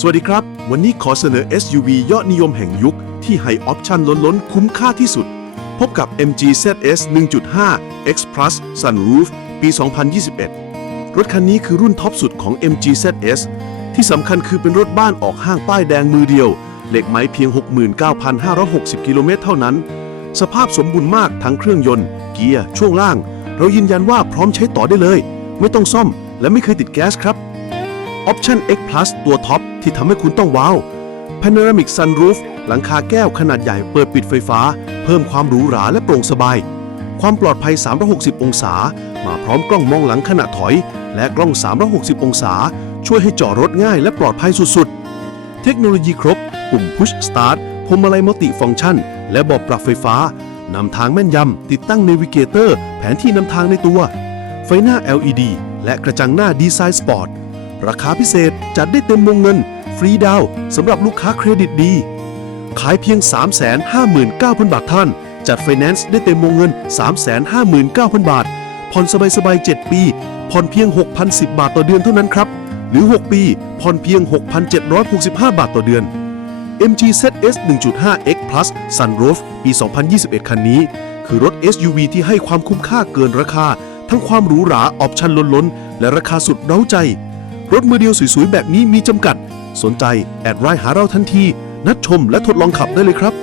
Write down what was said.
สวัสดีครับ วันนี้ขอเสนอ SUV ยอดนิยมแห่งยุค ที่ให้ออปชั่นล้นๆ คุ้มค่าที่สุด พบกับ MG ZS 1.5 X Plus Sunroof ปี 2021 รถคันนี้คือรุ่นท็อปสุดของ MG ZS ที่สำคัญคือเป็นรถบ้านออกห้างป้ายแดงมือเดียว เหล็กไม้เพียง 69,560 กิโลเมตรเท่านั้น สภาพสมบูรณ์มากทั้งเครื่องยนต์ เกียร์ ช่วงล่าง เรายืนยันว่าพร้อมใช้ต่อได้เลย ไม่ต้องซ่อม และไม่เคยติดแก๊สครับออปชั่น X Plus ตัวท็อป ที่ทำให้คุณต้องว้าว Panoramic Sunroof หลังคาแก้วขนาดใหญ่เปิดปิดไฟฟ้า เพิ่มความหรูหราและโปร่งสบาย ความปลอดภัย 360 องศา มาพร้อมกล้องมองหลังขณะถอย และกล้อง 360 องศา ช่วยให้จอดรถง่ายและปลอดภัยสุดๆ เทคโนโลยีครบ ปุ่ม Push Start พวงมาลัยมัลติฟังก์ชัน และบาะปรับไฟฟ้านำทางแม่นยำ ติดตั้ง Navigator แผนที่นำทางในตัว ไฟหน้า LED และกระจังหน้าดีไซน์สปอร์ต ราคาพิเศษจัดได้เต็มวงเงิน ฟรีดาวสำหรับลูกค้าเครดิตดี ขายเพียง 359,000 บาทท่าน จัดไฟแนนซ์ได้เต็มวงเงิน 359,000 บาท ผ่อนสบายๆ 7 ปี ผ่อนเพียง 6,010 บาทต่อเดือนเท่านั้นครับ หรือ 6 ปี ผ่อนเพียง 6,765 บาทต่อเดือน MG ZS 1.5 X Plus Sunroof ปี 2021 คันนี้ คือรถ SUV ที่ให้ความคุ้มค่าเกินราคา ทั้งความหรูหราออปชั่นล้นๆ และราคาสุดเร้าใจ รถมือเดียวสวยๆ แบบนี้มีจำกัด สนใจ แอดไลน์หาเราทันที นัดชมและทดลองขับได้เลยครับ